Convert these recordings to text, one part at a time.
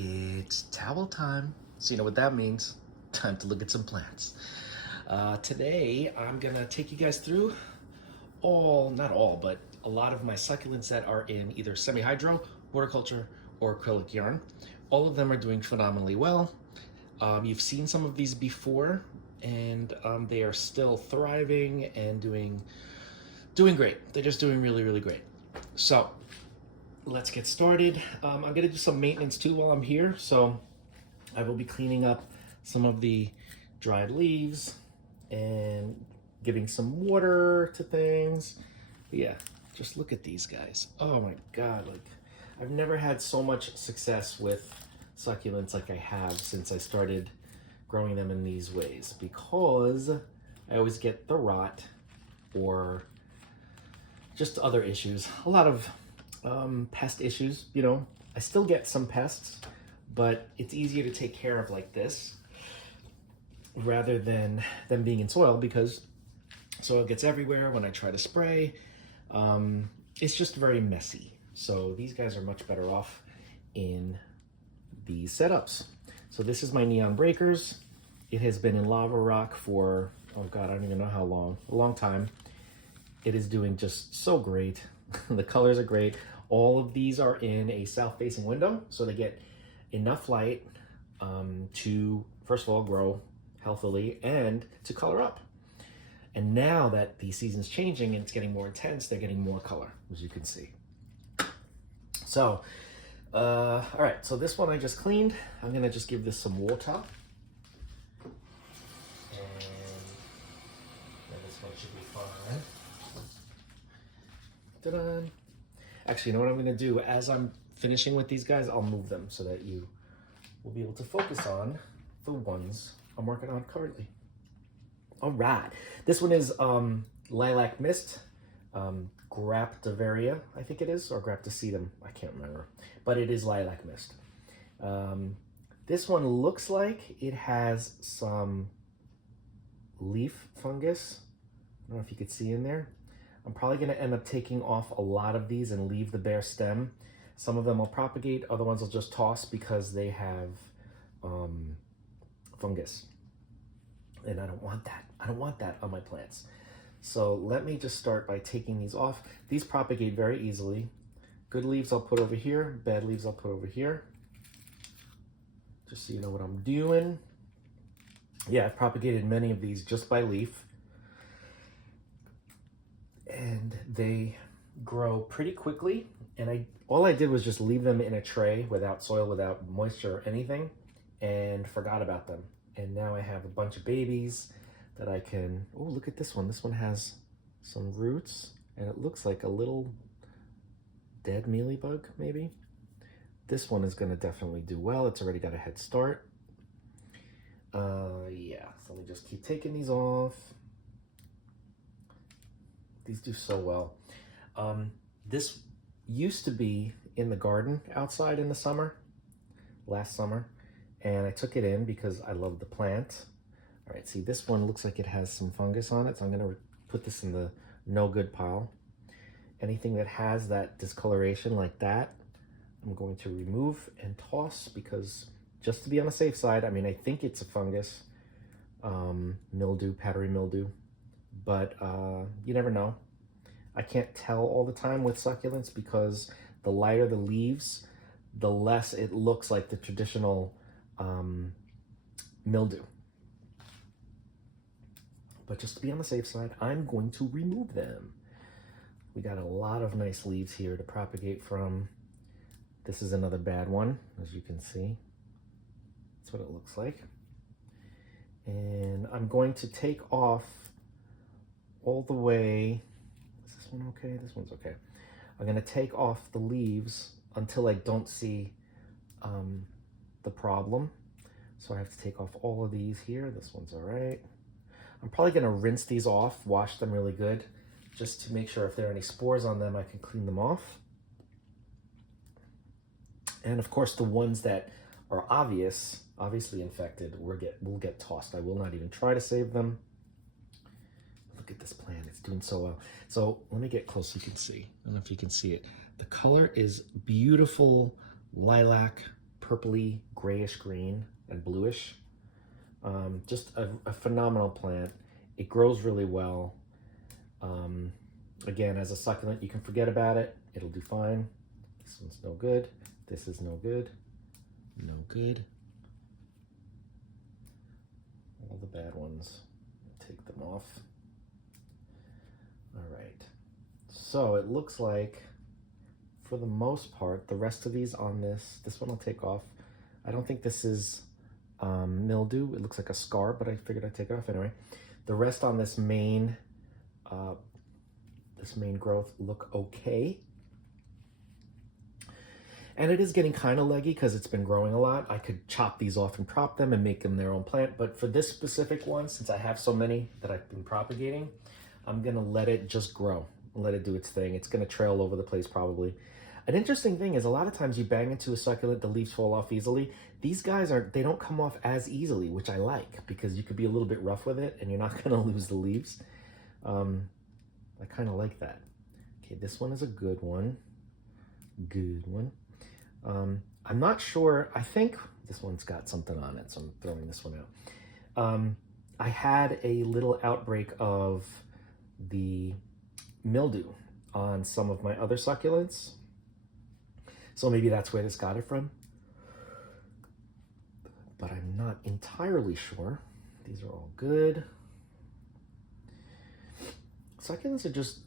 It's towel time. So you know what that means. Time to look at some plants. Today, I'm gonna take you guys through not all, but a lot of my succulents that are in either semi-hydro, horticulture, or acrylic yarn. All of them are doing phenomenally well. You've seen some of these before, and they are still thriving and doing great. They're just doing really, really great. So let's get started. I'm gonna do some maintenance too while I'm here. So I will be cleaning up some of the dried leaves and giving some water to things. But yeah, just look at these guys. Oh my God, like I've never had so much success with succulents like I have since I started growing them in these ways, because I always get the rot or just other issues. A lot of pest issues, you know. I still get some pests, but it's easier to take care of like this rather than them being in soil, because soil gets everywhere when I try to spray. It's just very messy. So these guys are much better off in these setups. So this is my neon breakers. It has been in lava rock for, oh God, I don't even know how long, a long time. It is doing just so great. The colors are great. All of these are in a south-facing window, so they get enough light to, first of all, grow healthily and to color up. And now that the season's changing and it's getting more intense, they're getting more color, as you can see. So, all right, so this one I just cleaned. I'm gonna just give this some water. And then this one should be fine. Ta-da! Actually, you know what I'm gonna do? As I'm finishing with these guys, I'll move them so that you will be able to focus on the ones I'm working on currently. All right, this one is Lilac Mist, Graptivaria, I think it is, or Graptisedum, I can't remember, but it is Lilac Mist. This one looks like it has some leaf fungus. I don't know if you could see in there. I'm probably gonna end up taking off a lot of these and leave the bare stem. Some of them will propagate, other ones I'll just toss because they have fungus. And I don't want that. I don't want that on my plants. So let me just start by taking these off. These propagate very easily. Good leaves I'll put over here, bad leaves I'll put over here. Just so you know what I'm doing. Yeah, I've propagated many of these just by leaf. And they grow pretty quickly. And all I did was just leave them in a tray without soil, without moisture or anything, and forgot about them. And now I have a bunch of babies that I can, oh, look at this one. This one has some roots and it looks like a little dead mealybug, maybe. This one is gonna definitely do well. It's already got a head start. Yeah, so let me just keep taking these off. These do so well. This used to be in the garden outside in the summer, last summer. And I took it in because I love the plant. All right, see, this one looks like it has some fungus on it, so I'm gonna put this in the no good pile. Anything that has that discoloration like that, I'm going to remove and toss, because just to be on the safe side, I mean, I think it's a fungus, mildew, powdery mildew, but you never know. I can't tell all the time with succulents because the lighter the leaves, the less it looks like the traditional mildew. But just to be on the safe side, I'm going to remove them. We got a lot of nice leaves here to propagate from. This is another bad one, as you can see. That's what it looks like. And I'm going to take off all the way. Is this one okay? This one's okay. I'm gonna take off the leaves until I don't see the problem. So I have to take off all of these here. This one's all right. I'm probably gonna rinse these off, wash them really good, just to make sure if there are any spores on them, I can clean them off. And of course, the ones that are obviously infected, will get tossed. I will not even try to save them. Look at this plant, it's doing so well. So let me get close so you can see. I don't know if you can see it. The color is beautiful lilac purpley, grayish green and bluish. Just a phenomenal plant. It grows really well. Again, as a succulent, you can forget about it. It'll do fine. This one's no good. This is no good. No good. All the bad ones. Take them off. All right. So it looks like, for the most part, the rest of these on this one I'll take off. I don't think this is mildew. It looks like a scar, but I figured I'd take it off anyway. The rest on this main growth look okay. And it is getting kind of leggy because it's been growing a lot. I could chop these off and prop them and make them their own plant. But for this specific one, since I have so many that I've been propagating, I'm gonna let it just grow, let it do its thing. It's gonna trail all over the place probably. An interesting thing is a lot of times you bang into a succulent, the leaves fall off easily. These guys they don't come off as easily, which I like, because you could be a little bit rough with it and you're not gonna lose the leaves. I kind of like that. Okay, this one is a good one. Good one. I'm not sure. I think this one's got something on it, so I'm throwing this one out. I had a little outbreak of the mildew on some of my other succulents, so maybe that's where this got it from, but I'm not entirely sure. These are all good. Succulents are just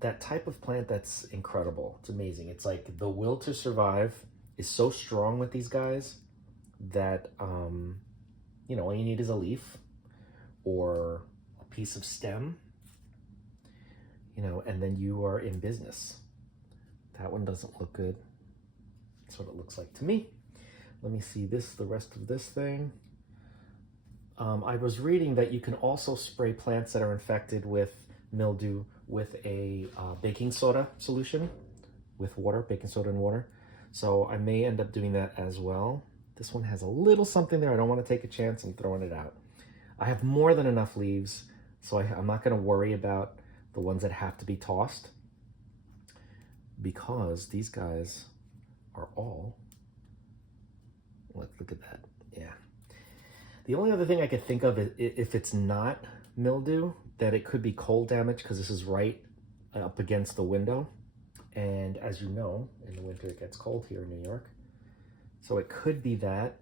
that type of plant that's incredible. It's amazing. It's like the will to survive is so strong with these guys that, you know, all you need is a leaf or a piece of stem, you know, and then you are in business. That one doesn't look good. That's what it looks like to me. Let me see the rest of this thing. I was reading that you can also spray plants that are infected with mildew with a baking soda solution with water, baking soda and water. So I may end up doing that as well. This one has a little something there. I don't want to take a chance. I'm throwing it out. I have more than enough leaves, so I'm not going to worry about the ones that have to be tossed, because these guys are all, look at that. Yeah. The only other thing I could think of is if it's not mildew, that it could be cold damage, because this is right up against the window. And as you know, in the winter it gets cold here in New York. So it could be that,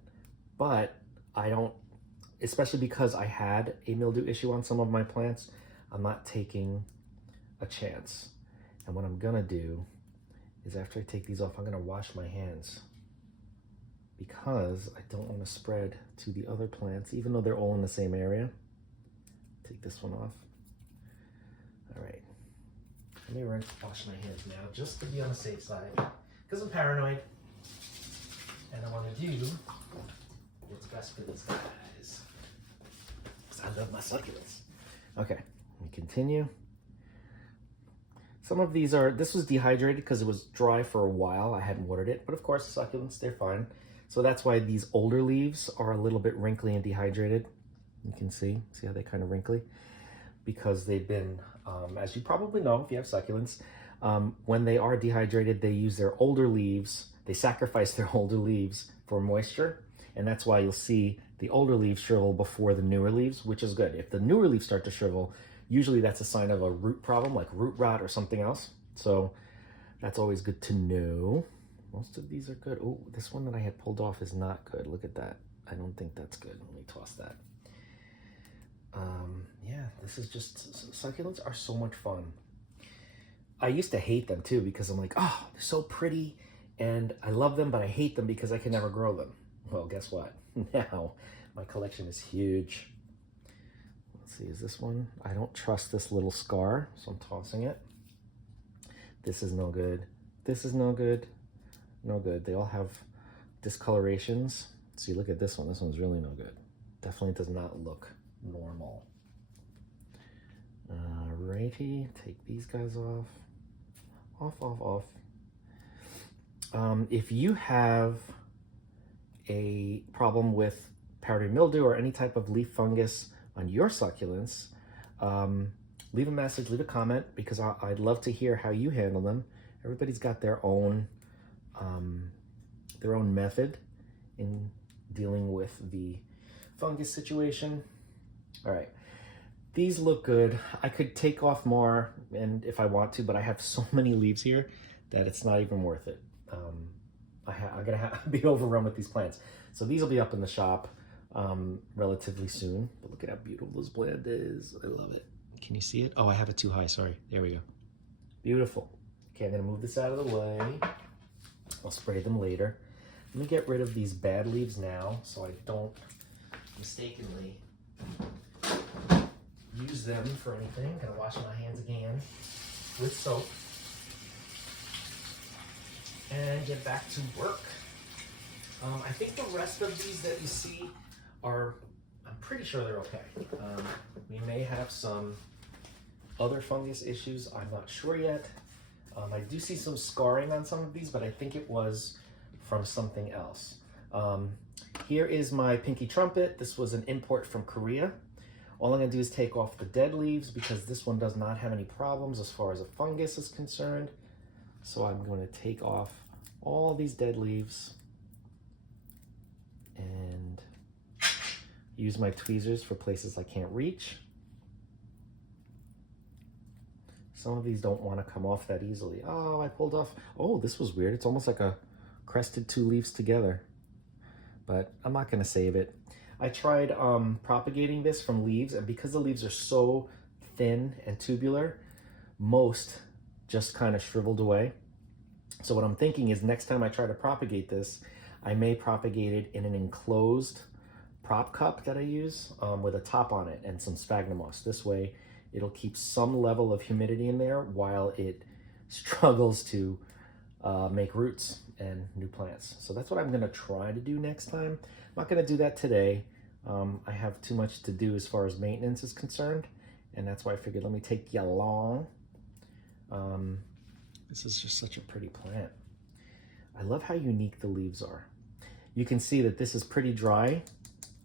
but I don't, especially because I had a mildew issue on some of my plants, I'm not taking a chance. And what I'm gonna do is, after I take these off, I'm gonna wash my hands, because I don't want to spread to the other plants, even though they're all in the same area. Take this one off. All right. Let me wash my hands now, just to be on the safe side, because I'm paranoid, and I want to do what's best for these guys, because I love my succulents. Okay, let me continue. Some of these this was dehydrated because it was dry for a while. I hadn't watered it, but of course, succulents, they're fine. So that's why these older leaves are a little bit wrinkly and dehydrated. You can see how they're kind of wrinkly, because they've been, as you probably know if you have succulents, when they are dehydrated, they use their older leaves, they sacrifice their older leaves for moisture, and that's why you'll see the older leaves shrivel before the newer leaves, which is good. If the newer leaves start to shrivel, usually that's a sign of a root problem, like root rot or something else. So that's always good to know. Most of these are good. Oh, this one that I had pulled off is not good. Look at that. I don't think that's good. Let me toss that. Yeah, this is just, succulents are so much fun. I used to hate them too, because I'm like, oh, they're so pretty and I love them, but I hate them because I can never grow them. Well, guess what? Now my collection is huge. Let's see, is this one? I don't trust this little scar, so I'm tossing it. This is no good. This is no good. No good. They all have discolorations. See, look at this one. This one's really no good. Definitely does not look normal. Alrighty, take these guys off. Off. If you have a problem with powdery mildew or any type of leaf fungus on your succulents, leave a message, leave a comment, because I'd love to hear how you handle them. Everybody's got their own method, in dealing with the fungus situation. All right, these look good. I could take off more and if I want to, but I have so many leaves here that it's not even worth it. I'm gonna be overrun with these plants. So these will be up in the shop relatively soon. But look at how beautiful this plant is. I love it. Can you see it? Oh, I have it too high, sorry. There we go. Beautiful. Okay, I'm gonna move this out of the way. I'll spray them later. Let me get rid of these bad leaves now so I don't mistakenly use them for anything. Gotta wash my hands again with soap and get back to work. I think the rest of these that you see are, I'm pretty sure they're okay. We may have some other fungus issues, I'm not sure yet. I do see some scarring on some of these, but I think it was from something else. Here is my pinky trumpet. This was an import from Korea. All I'm gonna do is take off the dead leaves because this one does not have any problems as far as a fungus is concerned. So I'm going to take off all these dead leaves and use my tweezers for places I can't reach. Some of these don't want to come off that easily. Oh, I pulled off. Oh, this was weird. It's almost like a crested two leaves together, but I'm not going to save it. I tried propagating this from leaves, and because the leaves are so thin and tubular, most just kind of shriveled away. So what I'm thinking is next time I try to propagate this, I may propagate it in an enclosed prop cup that I use with a top on it and some sphagnum moss. This way it'll keep some level of humidity in there while it struggles to make roots and new plants. So that's what I'm gonna try to do next time. I'm not gonna do that today. I have too much to do as far as maintenance is concerned, and that's why I figured let me take you along. This is just such a pretty plant. I love how unique the leaves are. You can see that this is pretty dry.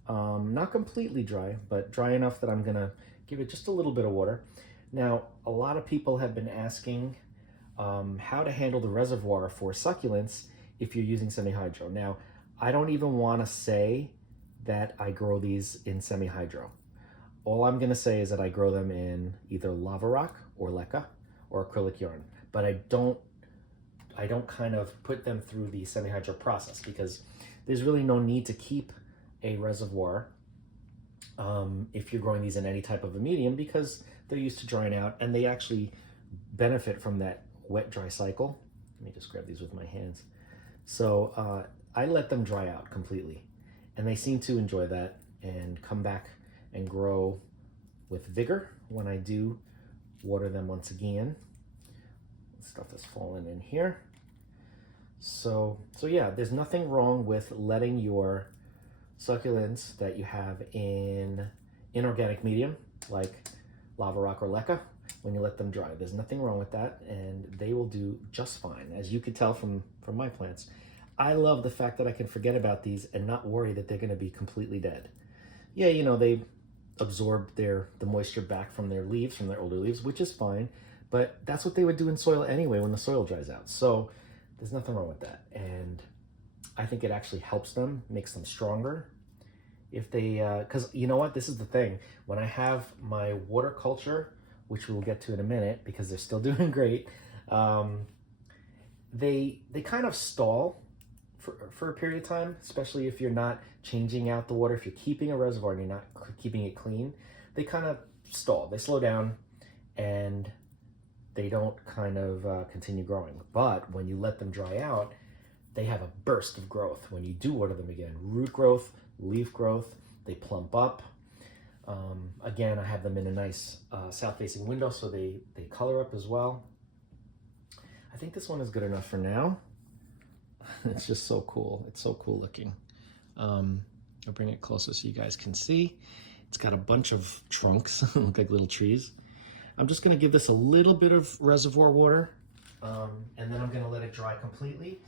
Not completely dry, but dry enough that I'm gonna give it just a little bit of water. Now, a lot of people have been asking how to handle the reservoir for succulents if you're using semi-hydro. Now, I don't even wanna say that I grow these in semi-hydro. All I'm gonna say is that I grow them in either lava rock or Leca or acrylic yarn, but I don't kind of put them through the semi-hydro process because there's really no need to keep a reservoir if you're growing these in any type of a medium because they're used to drying out and they actually benefit from that wet-dry cycle. Let me just grab these with my hands. So I let them dry out completely and they seem to enjoy that and come back and grow with vigor when I do water them once again. Stuff that's fallen in here. So yeah, there's nothing wrong with letting your succulents that you have in inorganic medium, like lava rock or Leca, when you let them dry. There's nothing wrong with that, and they will do just fine. As you could tell from my plants, I love the fact that I can forget about these and not worry that they're gonna be completely dead. Yeah, you know, they absorb the moisture back from their leaves, from their older leaves, which is fine, but that's what they would do in soil anyway when the soil dries out. So there's nothing wrong with that. And I think it actually helps them, makes them stronger. If they, cause you know what, this is the thing. When I have my water culture, which we'll get to in a minute because they're still doing great, they kind of stall for a period of time, especially if you're not changing out the water. If you're keeping a reservoir and you're not keeping it clean, they kind of stall, they slow down and they don't kind of continue growing. But when you let them dry out, they have a burst of growth. When you do water them again, root growth, leaf growth, they plump up. Again, I have them in a nice south-facing window so they color up as well. I think this one is good enough for now. It's just so cool. It's so cool looking. I'll bring it closer so you guys can see. It's got a bunch of trunks, look like little trees. I'm just gonna give this a little bit of reservoir water, and then I'm gonna let it dry completely.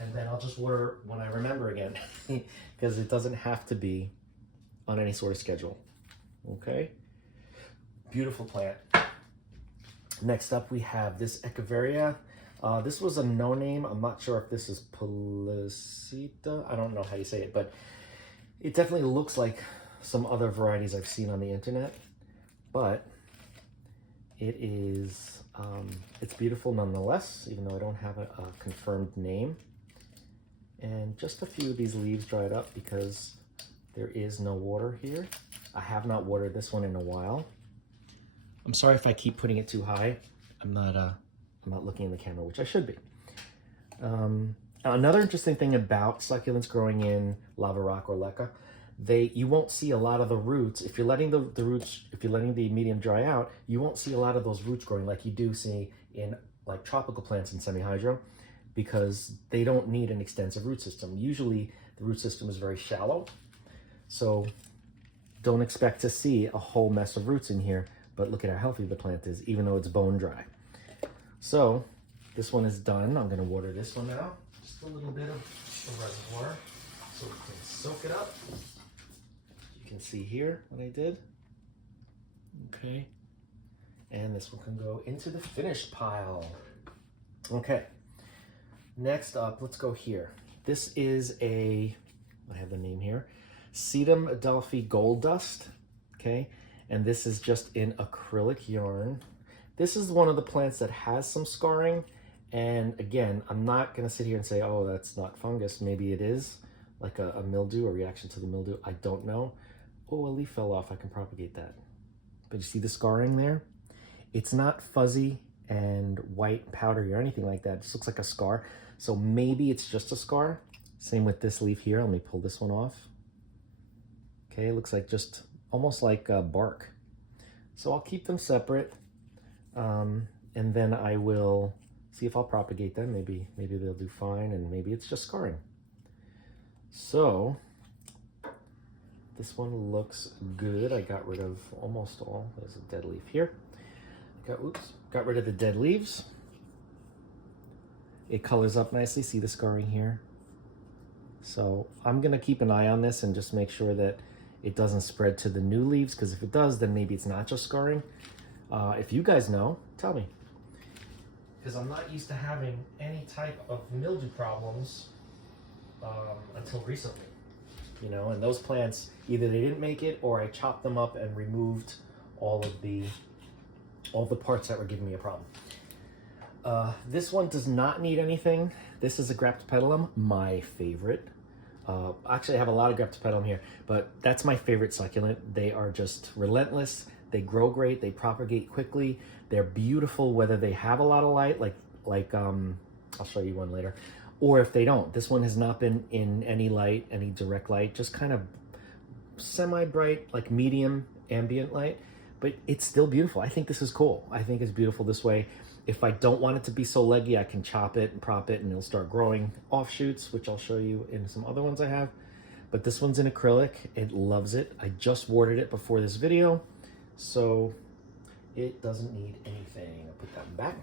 And then I'll just water when I remember again, because it doesn't have to be on any sort of schedule. Okay, beautiful plant. Next up we have this Echeveria. This was a no-name. I'm not sure if this is Pelicita. I don't know how you say it, but it definitely looks like some other varieties I've seen on the internet. But it is, it's beautiful nonetheless, even though I don't have a confirmed name. And just a few of these leaves dried up because there is no water here. I have not watered this one in a while. I'm sorry if I keep putting it too high. I'm not looking in the camera, which I should be. Another interesting thing about succulents growing in lava rock or leca, you won't see a lot of the roots. If you're letting the roots, if you're letting the medium dry out, you won't see a lot of those roots growing like you do see in like tropical plants in semi-hydro, because they don't need an extensive root system. Usually the root system is very shallow, so don't expect to see a whole mess of roots in here, but look at how healthy the plant is, even though it's bone dry. So this one is done. I'm gonna water this one now. Just a little bit of the reservoir so we can soak it up. You can see here what I did. Okay. And this one can go into the finished pile. Okay. Next up, let's go here. This is I have the name here, Sedum Adelphi Gold Dust. Okay. And this is just in acrylic yarn. This is one of the plants that has some scarring. And again, I'm not gonna sit here and say, oh, that's not fungus. Maybe it is like a mildew, a reaction to the mildew. I don't know. Oh, a leaf fell off. I can propagate that. But you see the scarring there? It's not fuzzy and white powdery or anything like that. It just looks like a scar. So maybe it's just a scar. Same with this leaf here. Let me pull this one off. Okay, it looks like just almost like bark. So I'll keep them separate. And then I will see if I'll propagate them. Maybe they'll do fine, and maybe it's just scarring. So this one looks good. I got rid of almost all. There's a dead leaf here. Got rid of the dead leaves. It colors up nicely. See the scarring here? So I'm gonna keep an eye on this and just make sure that it doesn't spread to the new leaves, because if it does, then maybe it's not just scarring. If you guys know, tell me. Because I'm not used to having any type of mildew problems until recently. You know, and those plants, either they didn't make it or I chopped them up and removed all the parts that were giving me a problem. This one does not need anything. This is a Graptopetalum, my favorite. Actually, I have a lot of Graptopetalum here, but that's my favorite succulent. They are just relentless. They grow great. They propagate quickly. They're beautiful whether they have a lot of light, like I'll show you one later, or if they don't. This one has not been in any light, any direct light, just kind of semi-bright, like medium ambient light, but it's still beautiful. I think this is cool. I think it's beautiful this way. If I don't want it to be so leggy, I can chop it and prop it and it'll start growing offshoots, which I'll show you in some other ones I have. But this one's in acrylic. It loves it. I just watered it before this video, so it doesn't need anything. I'll put that back.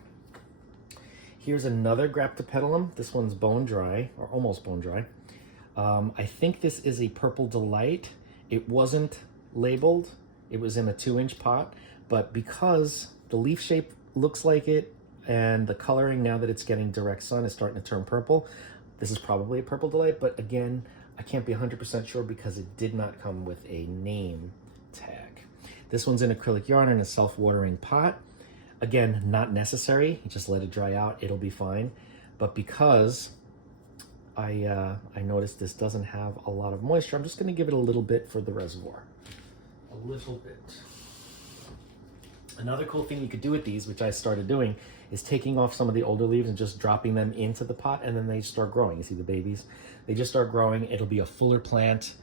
Here's another Graptopetalum. This one's bone dry, or almost bone dry. I think this is a Purple Delight. It wasn't labeled. It was in a 2-inch pot, but because the leaf shape looks like it and the coloring, now that it's getting direct sun, is starting to turn purple, this is probably a Purple Delight, but again, I can't be 100% sure because it did not come with a name tag. This one's in acrylic yarn in a self-watering pot. Again, not necessary. You just let it dry out. It'll be fine. But because I noticed this doesn't have a lot of moisture, I'm just going to give it a little bit for the reservoir. A little bit. Another cool thing you could do with these, which I started doing, is taking off some of the older leaves and just dropping them into the pot, and then they start growing. You see the babies? They just start growing. It'll be a fuller plant,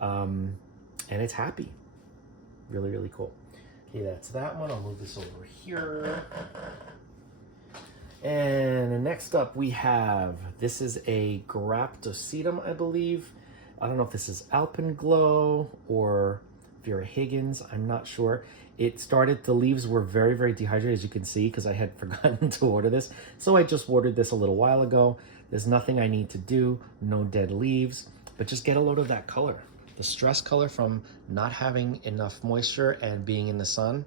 and it's happy. Really, really cool. Okay, that's that one. I'll move this over here. And next up we have, this is a Graptosedum, I believe. I don't know if this is Alpenglow or Vera Higgins, I'm not sure. It started, the leaves were very, very dehydrated, as you can see, because I had forgotten to water this. So I just watered this a little while ago. There's nothing I need to do, no dead leaves, but just get a load of that color. The stress color from not having enough moisture and being in the sun,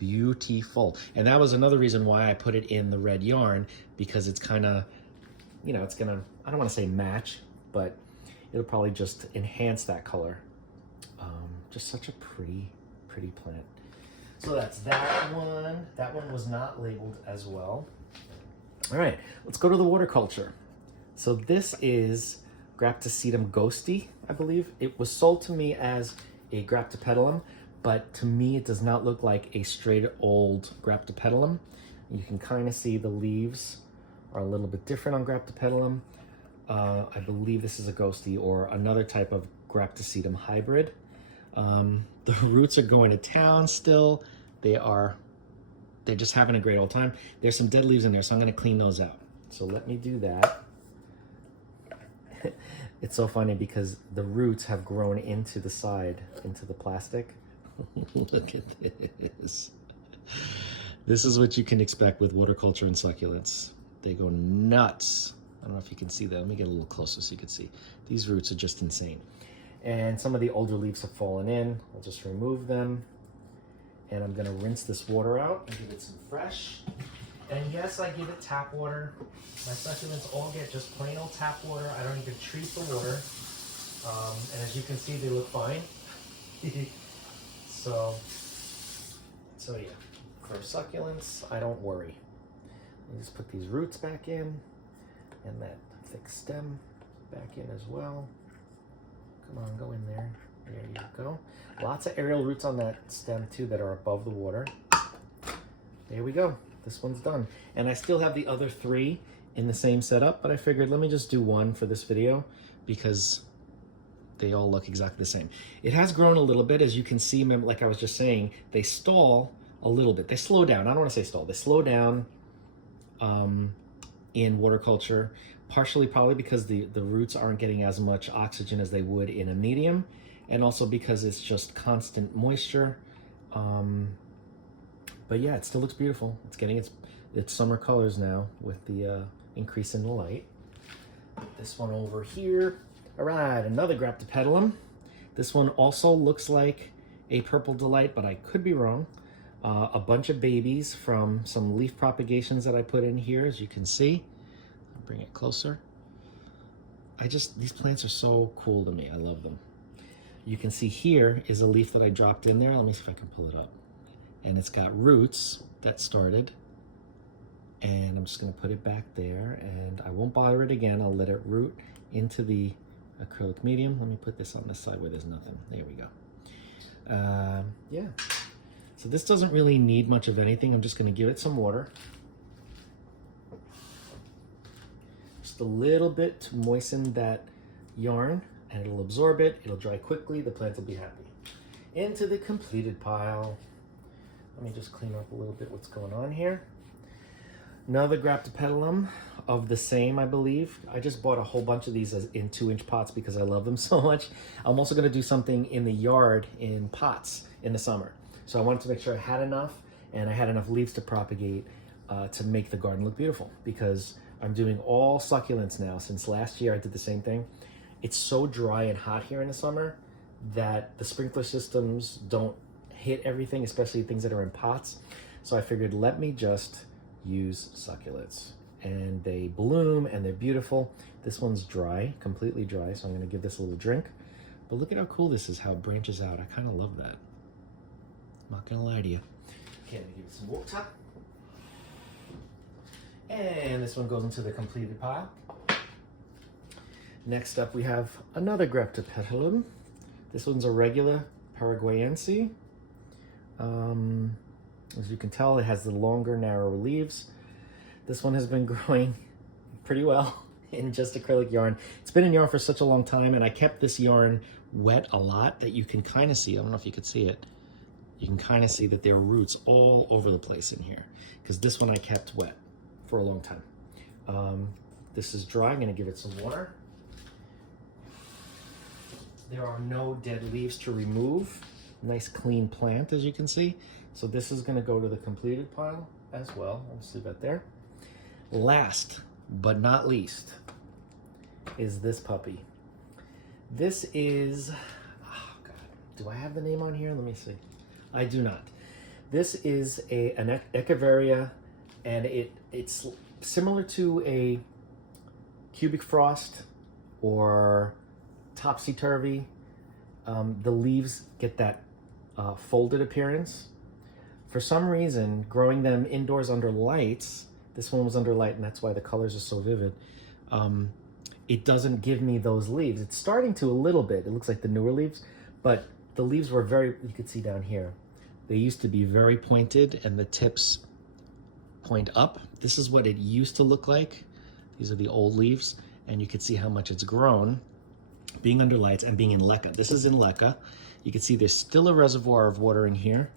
beautiful. And that was another reason why I put it in the red yarn, because it's kind of, you know, it's gonna, I don't want to say match, but it'll probably just enhance that color. Just such a pretty plant. So that's that one. That one was not labeled as well. All right, let's go to the waterculture. So this is Graptosedum ghosty, I believe. It was sold to me as a Graptopetalum, but to me it does not look like a straight old Graptopetalum. You can kind of see the leaves are a little bit different on Graptopetalum. I believe this is a ghosty or another type of Graptosedum hybrid. The roots are going to town still. They're just having a great old time. There's some dead leaves in there, so I'm going to clean those out. So let me do that. It's so funny because the roots have grown into the side, into the plastic. Look at this. This is what you can expect with waterculture and succulents. They go nuts. I don't know if you can see that. Let me get a little closer so you can see. These roots are just insane. And some of the older leaves have fallen in. I'll just remove them. And I'm gonna rinse this water out and give it some fresh. And yes, I give it tap water. My succulents all get just plain old tap water. I don't even treat the water. And as you can see, they look fine. So yeah, for succulents, I don't worry. I just put these roots back in and that thick stem back in as well. Come on, go in there. There you go. Lots of aerial roots on that stem too that are above the water. There we go. This one's done. And I still have the other 3 in the same setup, but I figured let me just do one for this video because they all look exactly the same. It has grown a little bit, as you can see, like I was just saying, they stall a little bit. They slow down. I don't want to say stall. They slow down in waterculture, partially probably because the roots aren't getting as much oxygen as they would in a medium, and also because it's just constant moisture. But yeah, it still looks beautiful. It's getting its summer colors now with the increase in the light. Put this one over here. All right, another Graptopetalum. This one also looks like a Purple Delight, but I could be wrong. A bunch of babies from some leaf propagations that I put in here, as you can see. I'll bring it closer. These plants are so cool to me. I love them. You can see here is a leaf that I dropped in there. Let me see if I can pull it up. And it's got roots that started. And I'm just gonna put it back there and I won't bother it again. I'll let it root into the acrylic medium. Let me put this on the side where there's nothing. There we go. Yeah. So this doesn't really need much of anything. I'm just gonna give it some water. Just a little bit to moisten that yarn and it'll absorb it. It'll dry quickly. The plant will be happy. Into the completed pile. Let me just clean up a little bit what's going on here. Another Graptopetalum of the same, I believe. I just bought a whole bunch of these in 2-inch pots because I love them so much. I'm also gonna do something in the yard in pots in the summer. So I wanted to make sure I had enough and I had enough leaves to propagate to make the garden look beautiful, because I'm doing all succulents now. Since last year I did the same thing. It's so dry and hot here in the summer that the sprinkler systems don't hit everything, especially things that are in pots. So I figured let me just use succulents, and they bloom and they're beautiful. This one's dry, completely dry, so I'm gonna give this a little drink. But look at how cool this is, how it branches out. I kind of love that. I'm not gonna lie to you. Okay, let me give it some water. And this one goes into the completed pile. Next up we have another Graptopetalum. This one's a regular Paraguayense. As you can tell, it has the longer, narrower leaves. This one has been growing pretty well in just acrylic yarn. It's been in yarn for such a long time, and I kept this yarn wet a lot that you can kind of see. I don't know if you could see it. You can kind of see that there are roots all over the place in here, because this one I kept wet for a long time. This is dry. I'm going to give it some water. There are no dead leaves to remove. Nice clean plant, as you can see. So this is going to go to the completed pile as well. Let's leave that there. Last but not least is this puppy. This is, oh God, do I have the name on here? Let me see. I do not. This is an Echeveria, and it's similar to a cubic frost or topsy-turvy. The leaves get that folded appearance. For some reason, growing them indoors under lights, this one was under light, and that's why the colors are so vivid, it doesn't give me those leaves. It's starting to a little bit. It looks like the newer leaves, but the leaves were very, you could see down here, they used to be very pointed and the tips point up. This is what it used to look like. These are the old leaves, and you can see how much it's grown being under lights and being in Leca. This is in Leca. You can see there's still a reservoir of water in here.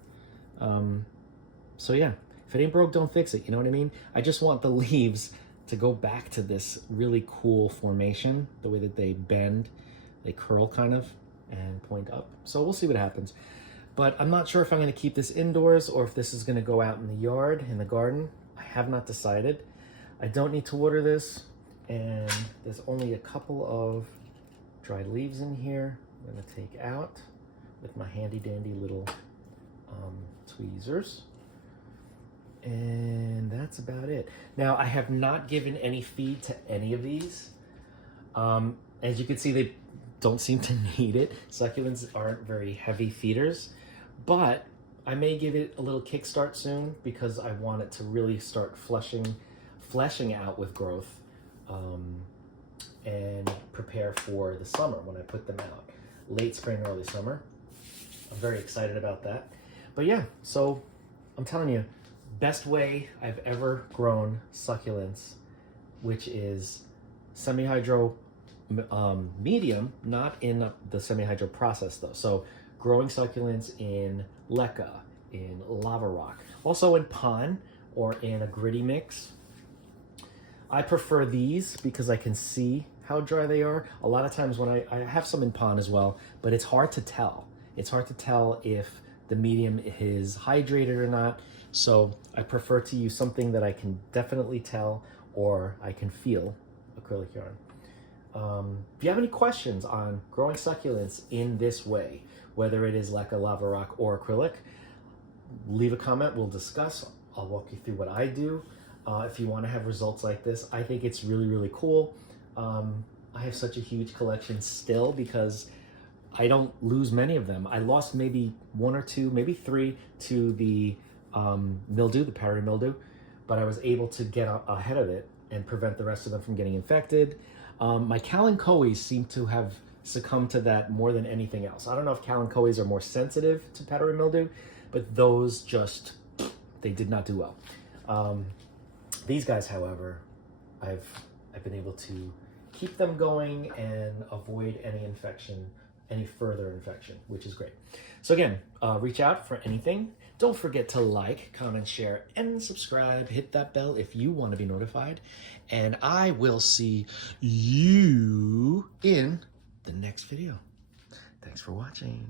So yeah, if it ain't broke, don't fix it. You know what I mean? I just want the leaves to go back to this really cool formation, the way that they bend, they curl kind of and point up. So we'll see what happens. But I'm not sure if I'm going to keep this indoors or if this is going to go out in the yard, in the garden. I have not decided. I don't need to water this, and there's only a couple of dried leaves in here I'm going to take out with my handy dandy little tweezers. And that's about it. Now, I have not given any feed to any of these. As you can see, they don't seem to need it. Succulents aren't very heavy feeders, but I may give it a little kickstart soon because I want it to really start fleshing out with growth, and prepare for the summer when I put them out. Late spring, early summer. I'm very excited about that. But yeah, so I'm telling you, best way I've ever grown succulents, which is semi-hydro medium, not in the semi-hydro process though. So growing succulents in Leca, in lava rock, also in pond or in a gritty mix. I prefer these because I can see how dry they are. A lot of times when I have some in pond as well, but it's hard to tell. It's hard to tell if the medium is hydrated or not. So I prefer to use something that I can definitely tell or I can feel, acrylic yarn. If you have any questions on growing succulents in this way, whether it is Leca, lava rock, or acrylic, leave a comment, we'll discuss. I'll walk you through what I do. If you want to have results like this, I think it's really, really cool. I have such a huge collection still because I don't lose many of them. I lost maybe one or two, maybe three to the mildew, the powdery mildew, but I was able to get ahead of it and prevent the rest of them from getting infected. My kalanchoes seem to have succumbed to that more than anything else. I don't know if kalanchoes are more sensitive to powdery mildew, but those just, they did not do well. These guys, however, I've been able to keep them going and avoid any infection, any further infection, which is great. So again, reach out for anything. Don't forget to like, comment, share, and subscribe. Hit that bell if you want to be notified. And I will see you in the next video. Thanks for watching.